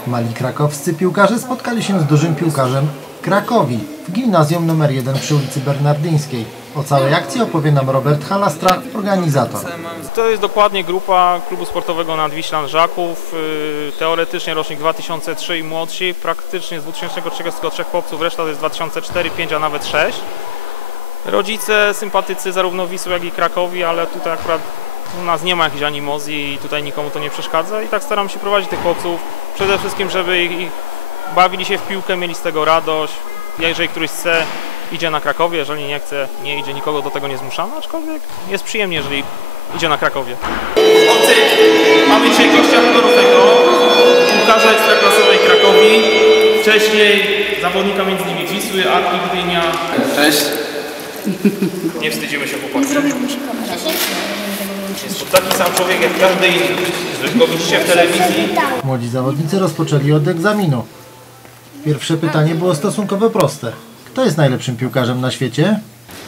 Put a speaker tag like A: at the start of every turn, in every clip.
A: Mali krakowscy piłkarze spotkali się z dużym piłkarzem Krakowi w gimnazjum nr 1 przy ulicy Bernardyńskiej. O całej akcji opowie nam Robert Halastra, organizator.
B: To jest dokładnie grupa klubu sportowego Nadwiślan Żaków, teoretycznie rocznik 2003 i młodsi, praktycznie z 2003 tylko 3 chłopców, reszta to jest 2004, 5, a nawet 6. Rodzice, sympatycy zarówno Wisły, jak i Krakowi, ale tutaj akurat u nas nie ma jakiejś animozji i tutaj nikomu to nie przeszkadza i tak staram się prowadzić tych chłopców, przede wszystkim, żeby ich bawili się w piłkę, mieli z tego radość. Jeżeli któryś chce, idzie na Krakowie, jeżeli nie chce, nie idzie, nikogo do tego nie zmuszamy, aczkolwiek jest przyjemnie, jeżeli idzie na Krakowie. Mamy dzisiaj gościa honorowego, piłkarza ekstraklasowej Krakowi, wcześniej zawodnika między innymi Wisły, Arki Gdynia.
C: Cześć.
B: Nie wstydzimy się chłopaki. Jest to taki sam człowiek jak każdy inny, że go widzicie w telewizji.
A: Młodzi zawodnicy rozpoczęli od egzaminu. Pierwsze pytanie było stosunkowo proste. Kto jest najlepszym piłkarzem na świecie?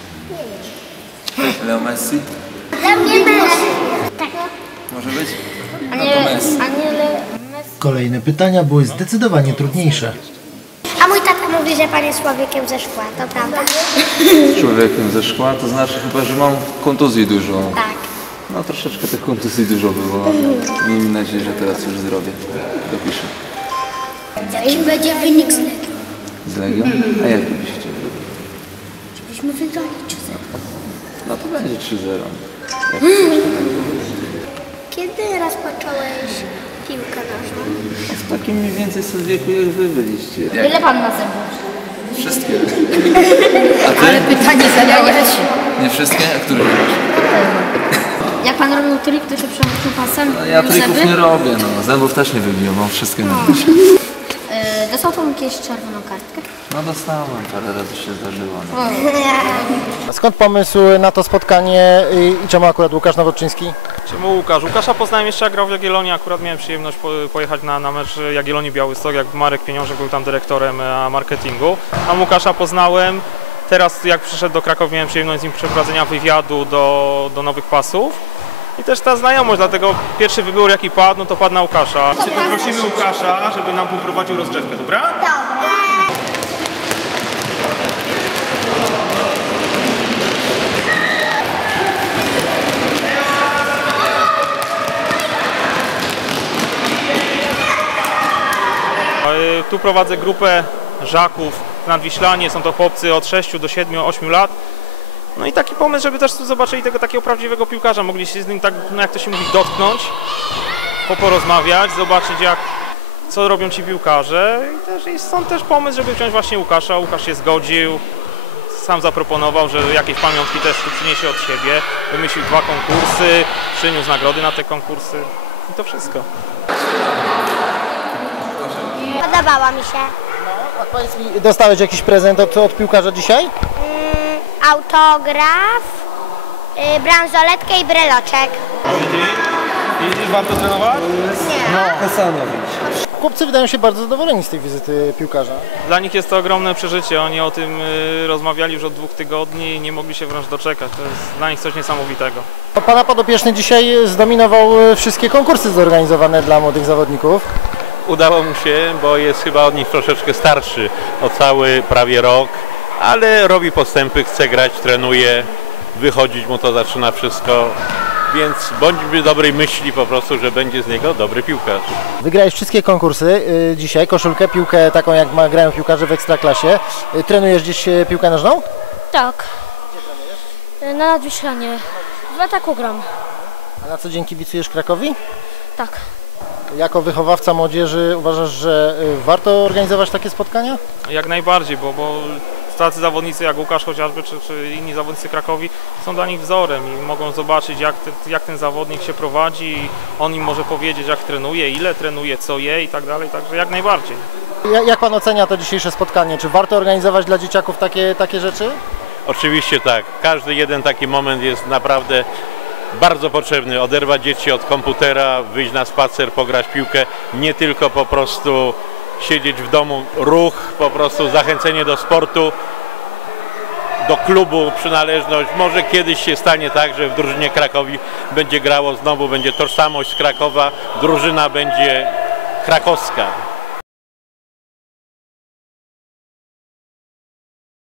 C: Leo Messi?
D: Dla mnie Messi. Tak.
C: Może być?
D: A
C: No
D: nie,
C: to Messi.
D: Messi.
A: Kolejne pytania były zdecydowanie trudniejsze.
D: A mój tata mówi, że pan jest człowiekiem ze szkła, to prawda?
C: Człowiekiem ze szkła, to znaczy chyba, że mam kontuzji dużo.
D: Tak.
C: No troszeczkę tych kontuzji dużo było, ale miejmy nadzieję, że teraz już zrobię. Dopiszę.
D: Jaki będzie wynik z Legią?
C: Z Legią? A jak byście chcieli?
D: Żebyśmy wygrali 3-0.
C: No to będzie 3-0.
D: Kiedy rozpocząłeś piłkę nożną?
C: W takim mniej więcej sobie wieku, jak wy byliście.
E: Ile pan ma zębów?
C: Wszystkie. A ty?
E: Ale pytanie zadałeś.
C: Nie wszystkie? A które nie masz?
E: Jak pan robił trik, to się przewrócił pasem?
C: No, ja
E: Miał
C: trików
E: zęby?
C: nie robię, no. Zębów też nie wybiję, mam wszystkie na nosie.
E: Dostał pan kiedyś czerwoną kartkę?
C: No dostałem, parę razy się zdarzyło. No.
A: A skąd pomysł na to spotkanie i czemu akurat Łukasz Nowotczyński?
B: Czemu Łukasz? Łukasza poznałem jeszcze jak grał w Jagiellonii, akurat miałem przyjemność pojechać na mecz Jagiellonii Białystok, jak Marek Pieniążek był tam dyrektorem marketingu. A Łukasza poznałem, teraz jak przyszedł do Krakowa, miałem przyjemność z nim przeprowadzenia wywiadu do nowych pasów. I też ta znajomość, dlatego pierwszy wybór jaki padł, no to padł na Łukasza. Poprosimy Łukasza, żeby nam poprowadził rozgrzewkę, dobra? Tu prowadzę grupę Żaków w Nadwiślanie, są to chłopcy od 6 do 7, 8 lat. No i taki pomysł, żeby też tu zobaczyli tego takiego prawdziwego piłkarza, mogli się z nim tak, no jak to się mówi, dotknąć, porozmawiać, zobaczyć co robią ci piłkarze i stąd też pomysł, żeby wziąć właśnie Łukasza. Łukasz się zgodził, sam zaproponował, że jakieś pamiątki też tu przyniesie od siebie, wymyślił 2 konkursy, przyniósł nagrody na te konkursy i to wszystko.
D: Podobało mi się.
A: A powiedz mi, dostałeś jakiś prezent od piłkarza dzisiaj?
D: Autograf, bransoletkę i breloczek.
B: Widzisz, warto trenować?
A: Chłopcy wydają się bardzo zadowoleni z tej wizyty piłkarza.
B: Dla nich jest to ogromne przeżycie, oni o tym rozmawiali już od 2 tygodni i nie mogli się wręcz doczekać, to jest dla nich coś niesamowitego.
A: Pana podopieczny dzisiaj zdominował wszystkie konkursy zorganizowane dla młodych zawodników.
F: Udało mu się, bo jest chyba od nich troszeczkę starszy o cały prawie rok, ale robi postępy, chce grać, trenuje, wychodzić mu to zaczyna wszystko, więc bądźmy dobrej myśli po prostu, że będzie z niego dobry piłkarz. Wygrałeś
A: wszystkie konkursy dzisiaj, koszulkę, piłkę taką jak grają piłkarze w Ekstraklasie. Trenujesz gdzieś piłkę nożną?
G: Tak. Gdzie trenujesz? Na Nadwiślanie. W ataku gram.
A: A na co dzień kibicujesz Krakowi?
G: Tak.
A: Jako wychowawca młodzieży uważasz, że warto organizować takie spotkania?
B: Jak najbardziej, bo tacy zawodnicy jak Łukasz chociażby, czy inni zawodnicy Krakowi są dla nich wzorem i mogą zobaczyć jak ten zawodnik się prowadzi, on im może powiedzieć jak trenuje, ile trenuje, co je i tak dalej, także jak najbardziej.
A: Jak pan ocenia to dzisiejsze spotkanie? Czy warto organizować dla dzieciaków takie rzeczy?
F: Oczywiście tak, każdy jeden taki moment jest naprawdę bardzo potrzebny, oderwać dzieci od komputera, wyjść na spacer, pograć piłkę, nie tylko po prostu siedzieć w domu, ruch, po prostu zachęcenie do sportu, do klubu przynależność. Może kiedyś się stanie tak, że w drużynie Krakowi będzie grało znowu, będzie tożsamość z Krakowa, drużyna będzie krakowska.